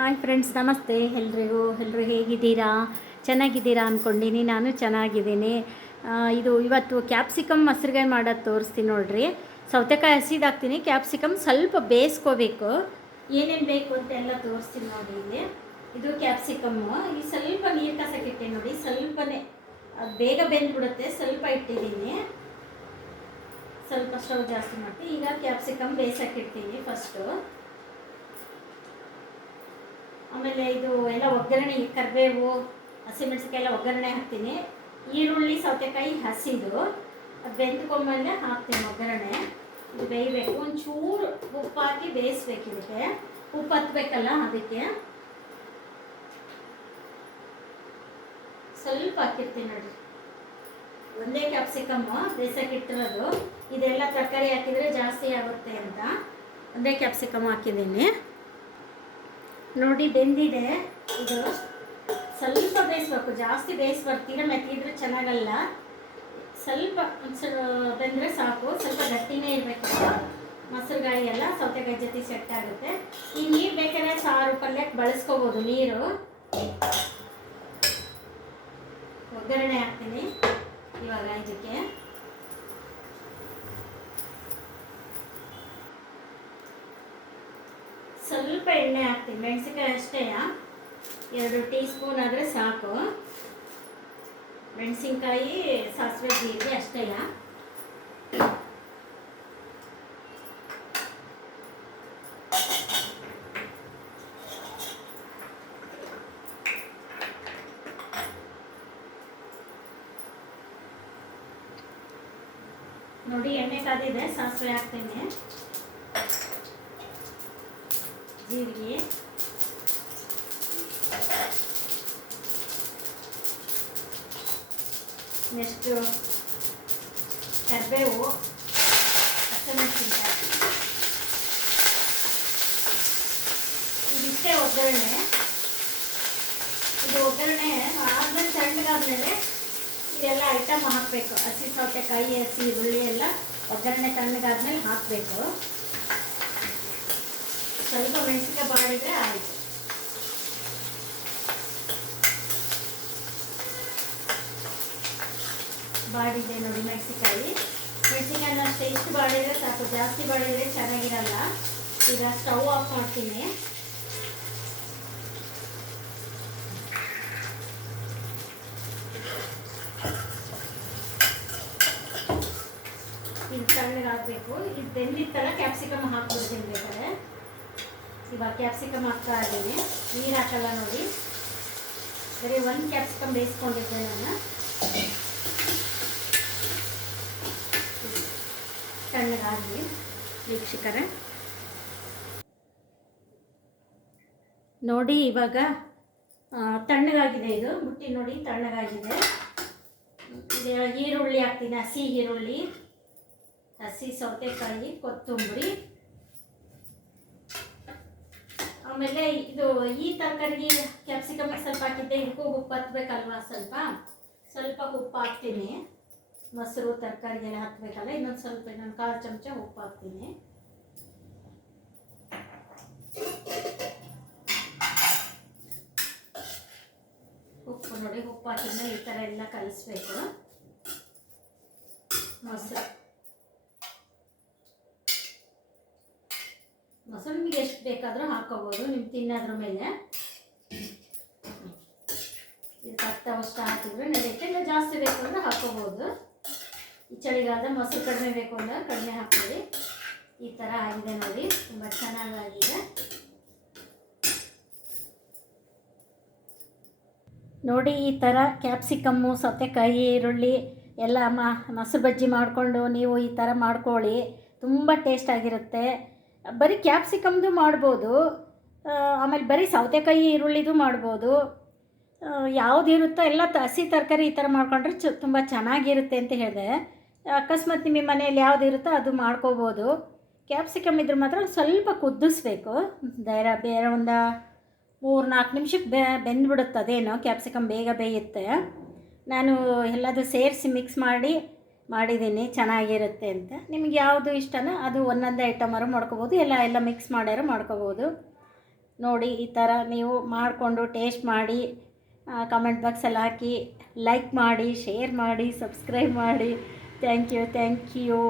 Hi friends, ನಮಸ್ತೆ ಎಲ್ಲರೂ ಹೇಗಿದ್ದೀರಾ? ಚೆನ್ನಾಗಿದ್ದೀರಾ ಅಂದ್ಕೊಂಡಿನಿ. ನಾನು ಚೆನ್ನಾಗಿದ್ದೀನಿ. ಇವತ್ತು ಕ್ಯಾಪ್ಸಿಕಮ್ ಮೊಸರುಗಾಯಿ ಮಾಡೋದು ತೋರಿಸ್ತೀನಿ ನೋಡಿರಿ. ಸೌತೆಕಾಯಿ ಹಸಿದಾಕ್ತೀನಿ, ಕ್ಯಾಪ್ಸಿಕಮ್ ಸ್ವಲ್ಪ ಬೇಯಿಸ್ಕೋಬೇಕು. ಏನೇನು ಬೇಕು ಅಂತೆಲ್ಲ ತೋರಿಸ್ತೀನಿ ನೋಡಿ. ಇದು ಕ್ಯಾಪ್ಸಿಕಮ್ಮು. ಈ ಸ್ವಲ್ಪ ನೀರು ಕಸಕ್ಕಿಟ್ಟೆ ನೋಡಿ, ಸ್ವಲ್ಪನೇ, ಅದು ಬೇಗ ಬೆಂದ್ಬಿಡುತ್ತೆ. ಸ್ವಲ್ಪ ಇಟ್ಟಿದ್ದೀನಿ, ಸ್ವಲ್ಪ ಸ್ಟವ್ ಜಾಸ್ತಿ ಮಾಡ್ತೀನಿ. ಈಗ ಕ್ಯಾಪ್ಸಿಕಮ್ ಬೇಯಿಸೋಕ್ಕಿಡ್ತೀನಿ ಫಸ್ಟು. ಆಮೇಲೆ ಇದು ಎಲ್ಲ ಒಗ್ಗರಣೆ, ಕರಿಬೇವು, ಹಸಿಮೆಣಸಿಕಾಯಿ ಎಲ್ಲ ಒಗ್ಗರಣೆ ಹಾಕ್ತೀನಿ. ಈರುಳ್ಳಿ, ಸೌತೆಕಾಯಿ ಹಸಿದು, ಅದು ಬೆಂದ್ಕೊಂಡ್ಮೇಲೆ ಹಾಕ್ತೀನಿ ಒಗ್ಗರಣೆ. ಇದು ಬೇಯಬೇಕು. ಒಂಚೂರು ಉಪ್ಪು ಹಾಕಿ ಬೇಯಿಸ್ಬೇಕು. ಇದಕ್ಕೆ ಉಪ್ಪು ಹತ್ತಬೇಕಲ್ಲ, ಅದಕ್ಕೆ ಸ್ವಲ್ಪ ಹಾಕಿರ್ತೀನಿ ನೋಡಿರಿ. ಒಂದೇ ಕ್ಯಾಪ್ಸಿಕಮ್ಮು ಬೇಯಿಸೋಕ್ಕಿಟ್ಟಿರೋದು. ಇದೆಲ್ಲ ತರಕಾರಿ ಹಾಕಿದರೆ ಜಾಸ್ತಿ ಆಗುತ್ತೆ ಅಂತ ಒಂದೇ ಕ್ಯಾಪ್ಸಿಕಮ್ ಹಾಕಿದ್ದೀನಿ ನೋಡಿ. ಬೆಂದಿದೆ. ಇದು ಸ್ವಲ್ಪ ಬೇಯಿಸ್ಬೇಕು, ಜಾಸ್ತಿ ಬೇಯಿಸ್ಬಾರ್ದು. ತೀರ ಮೆತ್ತಿದ್ರೆ ಚೆನ್ನಾಗಲ್ಲ. ಸ್ವಲ್ಪ ಬೆಂದರೆ ಸಾಕು. ಸ್ವಲ್ಪ ಗಟ್ಟಿನೇ ಇರಬೇಕು. ಮೊಸರುಗಾಯಿ ಎಲ್ಲ ಸೌತೆಕಾಯಿ ಜೊತೆ ಸೆಟ್ ಆಗುತ್ತೆ. ಈ ನೀರು ಬೇಕಾದ್ರೆ ಸಾರು ಪಲ್ಯಕ್ಕೆ ಬಳಸ್ಕೋಬೋದು. ನೀರು ಒಗ್ಗರಣೆ ಹಾಕ್ತೀನಿ ಇವಾಗ. ಇದಕ್ಕೆ ಸ್ವಲ್ಪ ಎಣ್ಣೆ ಹಾಕ್ತೀನಿ. ಮೆಣಸಿನ್ಕಾಯಿ ಅಷ್ಟೇ, 2 ಟೀ ಸ್ಪೂನ್ ಆದರೆ ಸಾಕು. ಮೆಣಸಿನ್ಕಾಯಿ, ಸಾಸಿವೆ, ಜೀರಿಗೆ ಅಷ್ಟೇ. ನೋಡಿ, ಎಣ್ಣೆ ಕಾದಿದೆ. ಸಾಸಿವೆ ಹಾಕ್ತೇನೆ, ಜೀರಿಗೆ, ನೆಕ್ಸ್ಟು ಕರಿಬೇವು, ಹಸಿಮೆಣಸಿನ್ಕಾಯಿ. ಇದಿಷ್ಟೇ ಒಗ್ಗರಣೆ. ಇದು ಒಗ್ಗರಣೆ ಆದ್ಮೇಲೆ ತಣ್ಣಗಾದ್ಮೇಲೆ ಇದೆಲ್ಲ ಐಟಮ್ ಹಾಕಬೇಕು. ಹಸಿ ಸೌತೆಕಾಯಿ, ಹಸಿ ಈರುಳ್ಳಿ ಎಲ್ಲ ಒಗ್ಗರಣೆ ತಣ್ಣಗಾದ್ಮೇಲೆ ಹಾಕಬೇಕು. ಸ್ವಲ್ಪ ಮೆಣಸಿನ್ಕಾಯಿ ಬಾಡಿದ್ರೆ ಆಯಿತು. ಬಾಡಿದೆ ನೋಡಿ ಮೆಣಸಿನ್ಕಾಯಿ. ಮೆಣಸಿನ್ಕಾಯಿನ ಅಷ್ಟೇ, ಇಷ್ಟು ಬಾಡಿದ್ರೆ ಸಾಕು, ಜಾಸ್ತಿ ಬಾಡಿದ್ರೆ ಚೆನ್ನಾಗಿರಲ್ಲ. ಈಗ ಸ್ಟವ್ ಆಫ್ ಮಾಡ್ತೀನಿ. ಇದು ತಣ್ಣಗಾಗಬೇಕು. ಇದು ಬೆಂದಿತ್ತಲ್ಲ, ಕ್ಯಾಪ್ಸಿಕಮ್ ಹಾಕ್ಬಿಡ್ತೀನಿ ಬೇಕಾದ್ರೆ. ಇವಾಗ ಕ್ಯಾಪ್ಸಿಕಮ್ ಹಾಕ್ತಾ ಇದ್ದೀನಿ. ನೀರು ಹಾಕಲ್ಲ ನೋಡಿ, ಬರೀ 1 ಕ್ಯಾಪ್ಸಿಕಮ್ ಬೇಯಿಸ್ಕೊಂಡಿದ್ದೆ ನಾನು. ತಣ್ಣಗಾಗಿ ವೀಕ್ಷಕರೇ ನೋಡಿ, ಇವಾಗ ತಣ್ಣಗಾಗಿದೆ. ಇದು ಮುಟ್ಟಿ ನೋಡಿ, ತಣ್ಣಗಾಗಿದೆ. ಈರುಳ್ಳಿ ಹಾಕ್ತೀನಿ, ಹಸಿ ಈರುಳ್ಳಿ, ಹಸಿ ಸೌತೆಕಾಯಿ, ಕೊತ್ತಂಬರಿ. ಆಮೇಲೆ ಇದು ಈ ತರಕಾರಿಗೆ ಕ್ಯಾಪ್ಸಿಕಮ್ ಸ್ವಲ್ಪ ಹಾಕಿದ್ದೆ. ಇದಕ್ಕೂ ಉಪ್ಪು ಹತ್ಬೇಕಲ್ವ, ಸ್ವಲ್ಪ ಉಪ್ಪು ಹಾಕ್ತೀನಿ. ಮೊಸರು ತರಕಾರಿಗೆಲ್ಲ ಹಾಕಬೇಕಲ್ಲ, ಇನ್ನೊಂದು 1/4 ಚಮಚ ಉಪ್ಪು ಹಾಕ್ತೀನಿ. ಉಪ್ಪು ನೋಡಿ, ಉಪ್ಪು ಹಾಕಿದ್ಮೇಲೆ ಈ ಥರ ಎಲ್ಲ ಕಲಿಸ್ಬೇಕು. ಮೊಸರು ನಿಮಗೆ ಎಷ್ಟು ಬೇಕಾದರೂ ಹಾಕೋಬೋದು, ನಿಮ್ಮ ತಿನ್ನೋದ್ರ ಮೇಲೆ. ಇದು ಅಷ್ಟು ಹಾಕಿದ್ರೆ ನಡೆಯುತ್ತೆ. ಇಲ್ಲ ಜಾಸ್ತಿ ಬೇಕು ಅಂದರೆ ಹಾಕೋಬೋದು. ಈ ಚಳಿಗಾಲದ ಮೊಸರು ಕಡಿಮೆ ಬೇಕು ಅಂದರೆ ಕಡಿಮೆ ಹಾಕ್ಕೊಳ್ಳಿ. ಈ ಥರ ಆಗಿದೆ ನೋಡಿ, ತುಂಬ ಚೆನ್ನಾಗಾಗಿದೆ ನೋಡಿ. ಈ ಥರ ಕ್ಯಾಪ್ಸಿಕಮ್ಮು, ಸೌತೆಕಾಯಿ, ಈರುಳ್ಳಿ ಎಲ್ಲ ಮೊಸರು ಬಜ್ಜಿ ಮಾಡಿಕೊಂಡು ನೀವು ಈ ಥರ ಮಾಡ್ಕೊಳ್ಳಿ. ತುಂಬ ಟೇಸ್ಟಾಗಿರುತ್ತೆ. ಬರೀ ಕ್ಯಾಪ್ಸಿಕಮ್ದು ಮಾಡ್ಬೋದು, ಆಮೇಲೆ ಬರೀ ಸೌತೆಕಾಯಿ, ಈರುಳ್ಳಿದು ಮಾಡ್ಬೋದು. ಯಾವುದಿರುತ್ತೋ ಎಲ್ಲ ಹಸಿ ತರಕಾರಿ ಈ ಥರ ಮಾಡ್ಕೊಂಡ್ರೆ ತುಂಬ ಚೆನ್ನಾಗಿರುತ್ತೆ ಅಂತ ಹೇಳಿದೆ. ಅಕಸ್ಮಾತ್ ನಿಮ್ಮ ಮನೆಯಲ್ಲಿ ಯಾವುದಿರುತ್ತೋ ಅದು ಮಾಡ್ಕೋಬೋದು. ಕ್ಯಾಪ್ಸಿಕಮ್ ಇದ್ರೆ ಮಾತ್ರ ಸ್ವಲ್ಪ ಕುದಿಸ್ಬೇಕು. ಬೇರೆ ಒಂದು 3-4 ನಿಮಿಷಕ್ಕೆ ಬೆಂದ್ಬಿಡುತ್ತೆ. ಅದೇನೋ ಕ್ಯಾಪ್ಸಿಕಮ್ ಬೇಗ ಬೇಯುತ್ತೆ. ನಾನು ಎಲ್ಲದು ಸೇರಿಸಿ ಮಿಕ್ಸ್ ಮಾಡಿದ್ದೀನಿ, ಚೆನ್ನಾಗಿರುತ್ತೆ ಅಂತ. ನಿಮ್ಗೆ ಯಾವುದು ಇಷ್ಟನೋ ಅದು ಒಂದೊಂದೇ ಐಟಮರು ಮಾಡ್ಕೋಬೋದು, ಎಲ್ಲ ಮಿಕ್ಸ್ ಮಾಡ್ಯಾರು ಮಾಡ್ಕೋಬೋದು. ನೋಡಿ ಈ ಥರ ನೀವು ಮಾಡಿಕೊಂಡು ಟೇಸ್ಟ್ ಮಾಡಿ ಕಮೆಂಟ್ ಬಾಕ್ಸಲ್ಲಿ ಹಾಕಿ, ಲೈಕ್ ಮಾಡಿ, ಶೇರ್ ಮಾಡಿ, ಸಬ್ಸ್ಕ್ರೈಬ್ ಮಾಡಿ. Thank you.